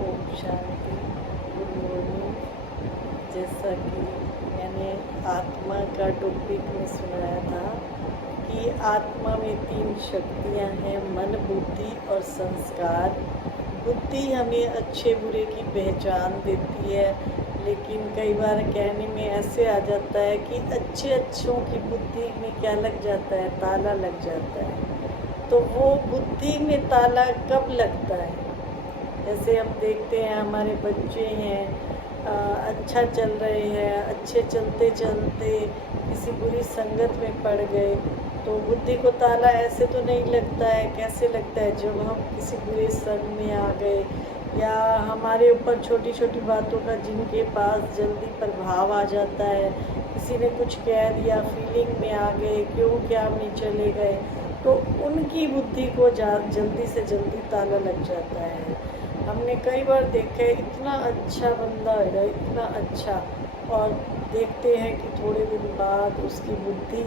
Om Shanti. Good morning. जैसा कि मैंने आत्मा का टॉपिक में सुनाया था कि आत्मा में 3 शक्तियां हैं, मन, बुद्धि और संस्कार। बुद्धि हमें अच्छे बुरे की पहचान देती है, लेकिन कई बार कहने में ऐसे आ जाता है कि अच्छों की बुद्धि में क्या लग जाता है, ताला लग जाता है। तो वो बुद्धि में ताला कब लगता है? जैसे हम देखते हैं हमारे बच्चे हैं, अच्छा चल रहे हैं, अच्छे चलते चलते किसी बुरी संगत में पड़ गए तो बुद्धि को ताला ऐसे तो नहीं लगता है। कैसे लगता है? जब हम किसी बुरे संग में आ गए या हमारे ऊपर छोटी छोटी बातों का जिनके पास जल्दी प्रभाव आ जाता है, किसी ने कुछ कह दिया, फीलिंग में आ गए, क्यों क्या में चले गए, तो उनकी बुद्धि को जल्दी से जल्दी ताला लग जाता है। हमने कई बार देखा है, इतना अच्छा बंदा है, इतना अच्छा, और देखते हैं कि थोड़े दिन बाद उसकी बुद्धि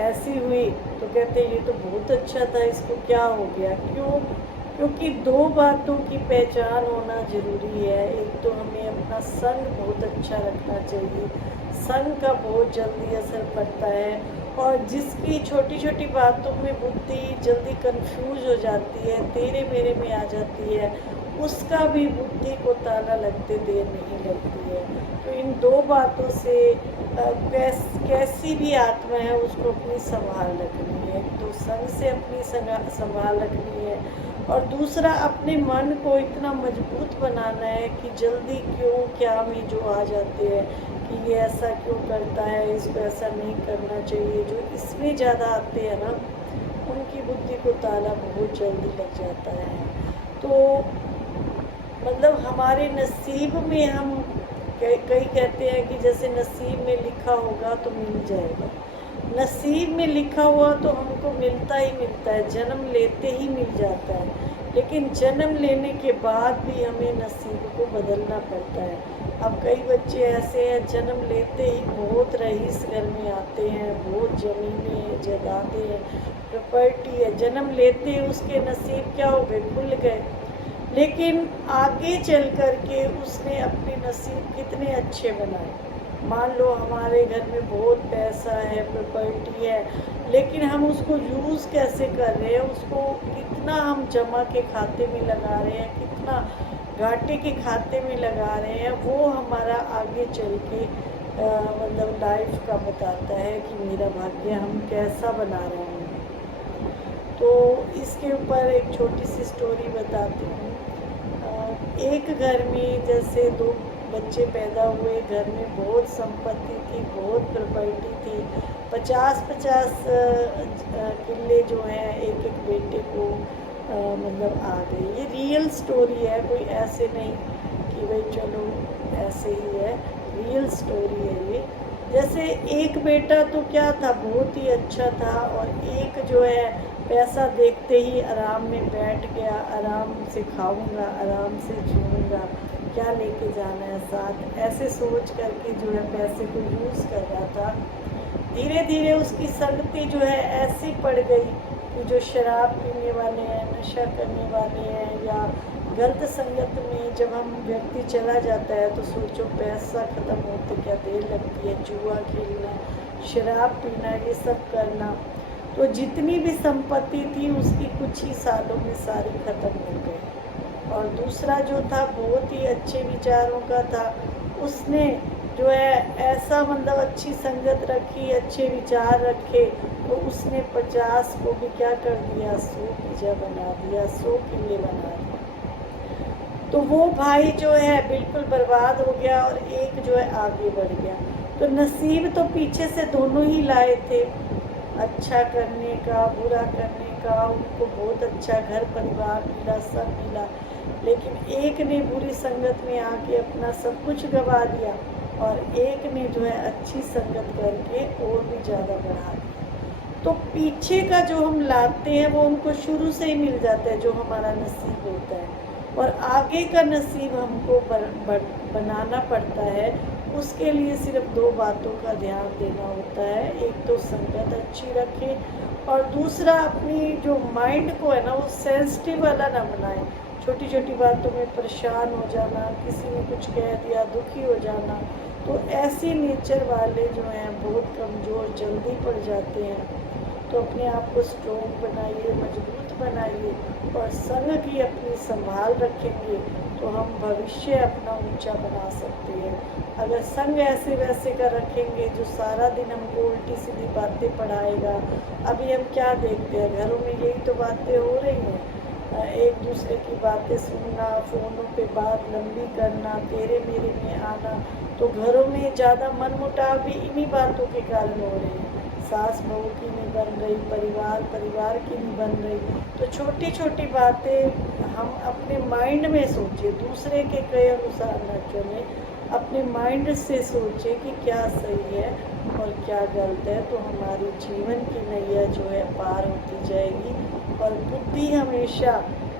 ऐसी हुई तो कहते हैं ये तो बहुत अच्छा था, इसको क्या हो गया? क्यों? क्योंकि 2 बातों की पहचान होना ज़रूरी है। एक तो हमें अपना संग बहुत अच्छा रखना चाहिए, संग का बहुत जल्दी असर पड़ता है, और जिसकी छोटी छोटी बातों में बुद्धि जल्दी कंफ्यूज हो जाती है, तेरे मेरे में आ जाती है, उसका भी बुद्धि को ताला लगते देर नहीं लगती है। तो इन 2 बातों से कैसी भी आत्मा है उसको अपनी संभाल रखनी है। तो संग से अपनी संभाल रखनी है, और दूसरा अपने मन को इतना मजबूत बनाना है कि जल्दी क्यों क्या में जो आ जाते हैं कि ये ऐसा क्यों करता है, इसको ऐसा नहीं करना चाहिए, जो इसमें ज़्यादा आते हैं ना, उनकी बुद्धि को ताला बहुत जल्दी लग जाता है। तो मतलब हमारे नसीब में, हम कई कहते हैं कि जैसे नसीब में लिखा होगा तो मिल जाएगा। नसीब में लिखा हुआ तो हमको मिलता ही मिलता है, जन्म लेते ही मिल जाता है, लेकिन जन्म लेने के बाद भी हमें नसीब को बदलना पड़ता है। अब कई बच्चे ऐसे हैं, जन्म लेते ही बहुत रईस घर में आते हैं, बहुत ज़मीनें जायदादें हैं, प्रॉपर्टी है, जन्म लेते ही उसके नसीब क्या हो गए, खुल गए। लेकिन आगे चल कर के उसने अपने नसीब कितने अच्छे बनाए। मान लो हमारे घर में बहुत पैसा है, प्रॉपर्टी है, लेकिन हम उसको यूज़ कैसे कर रहे हैं, उसको कितना हम जमा के खाते में लगा रहे हैं, कितना घाटे के खाते में लगा रहे हैं, वो हमारा आगे चल के मतलब लाइफ का बताता है कि मेरा भाग्य हम कैसा बना रहे हैं। तो इसके ऊपर एक छोटी सी स्टोरी बताती हूँ। एक घर में जैसे 2 बच्चे पैदा हुए, घर में बहुत संपत्ति थी, बहुत प्रॉपर्टी थी, 50-50 किले जो हैं एक एक बेटे को मतलब आ गए। ये रियल स्टोरी है, कोई ऐसे नहीं कि भाई चलो ऐसे ही है, रियल स्टोरी है ये। जैसे एक बेटा तो क्या था, बहुत ही अच्छा था, और एक जो है पैसा देखते ही आराम में बैठ गया, आराम से खाऊंगा, आराम से जीऊँगा, क्या लेके जाना है साथ, ऐसे सोच करके जो है पैसे को यूज़ कर रहा था। धीरे धीरे उसकी संगति जो है ऐसी पड़ गई कि जो शराब पीने वाले हैं, नशा करने वाले हैं, या गलत संगत में जब हम व्यक्ति चला जाता है तो सोचो पैसा ख़त्म होते क्या देर लगती है, जुआ खेलना, शराब पीना, ये सब करना। तो जितनी भी संपत्ति थी उसकी कुछ ही सालों में सारी ख़त्म हो गई। और दूसरा जो था बहुत ही अच्छे विचारों का था, उसने जो है ऐसा मतलब अच्छी संगत रखी, अच्छे विचार रखे, तो उसने 50 को भी क्या कर दिया, 100 पिज़्ज़ा बना दिया, 100 किले बना दिया। तो वो भाई जो है बिल्कुल बर्बाद हो गया, और एक जो है आगे बढ़ गया। तो नसीब तो पीछे से दोनों ही लाए थे, अच्छा करने का, बुरा करने का, उनको बहुत अच्छा घर परिवार मिला, सब मिला, लेकिन एक ने बुरी संगत में आके अपना सब कुछ गंवा दिया, और एक ने जो है अच्छी संगत करके और भी ज़्यादा बढ़ा दिया। तो पीछे का जो हम लाते हैं वो हमको शुरू से ही मिल जाता है, जो हमारा नसीब होता है, और आगे का नसीब हमको बनाना पड़ता है। उसके लिए सिर्फ 2 बातों का ध्यान देना होता है। एक तो संगत अच्छी रखें, और दूसरा अपनी जो माइंड को है ना वो सेंसिटिव वाला ना बनाएं। छोटी छोटी बातों में परेशान हो जाना, किसी ने कुछ कह दिया दुखी हो जाना, तो ऐसे नेचर वाले जो हैं बहुत कमज़ोर जल्दी पड़ जाते हैं। तो अपने आप को स्ट्रॉन्ग बनाइए, मजबूत बनाइए और संग की अपनी संभाल रखेंगे तो हम भविष्य अपना ऊंचा बना सकते हैं। अगर संग ऐसे वैसे का रखेंगे जो सारा दिन हमको उल्टी सीधी बातें पढ़ाएगा, अभी हम क्या देखते हैं घरों में यही तो बातें हो रही हैं। एक दूसरे की बातें सुनना, फ़ोनों पे बात लंबी करना, तेरे मेरे में आना, तो घरों में ज़्यादा मनमुटाव भी इन्हीं बातों के कारण हो रहे हैं। सास बहू की नहीं बन रही, परिवार परिवार की नहीं बन रही। तो छोटी छोटी बातें हम अपने माइंड में सोचें, दूसरे के कहे अनुसार न चलें, अपने माइंड से सोचें कि क्या सही है और क्या गलत है, तो हमारी जीवन की नैया जो है पार होती जाएगी और बुद्धि हमेशा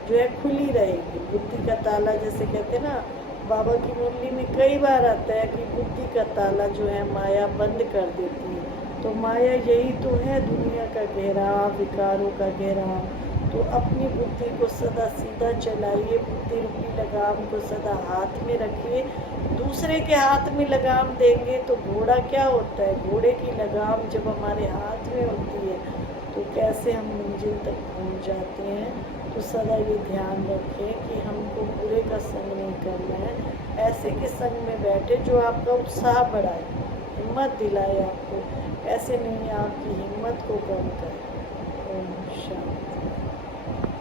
जो है खुली रहेगी। बुद्धि का ताला जैसे कहते हैं ना, बाबा की मुरली में कई बार आता है कि बुद्धि का ताला जो है माया बंद कर देती है। तो माया यही तो है, दुनिया का घेराव, विकारों का घेराव। तो अपनी बुद्धि को सदा सीधा चलाइए, बुद्धि रूपी लगाम को सदा हाथ में रखिए। दूसरे के हाथ में लगाम देंगे तो घोड़ा क्या होता है, घोड़े की लगाम जब हमारे हाथ में होती है तो कैसे हम मंजिल तक पहुंच जाते हैं। तो सदा ये ध्यान रखें कि हमको बुरे का संग नहीं करना है, ऐसे के संग में बैठे जो आपका उत्साह बढ़ाए, हिम्मत दिलाए आपको, ऐसे नहीं आपकी हिम्मत को कम करे। ओम शांति।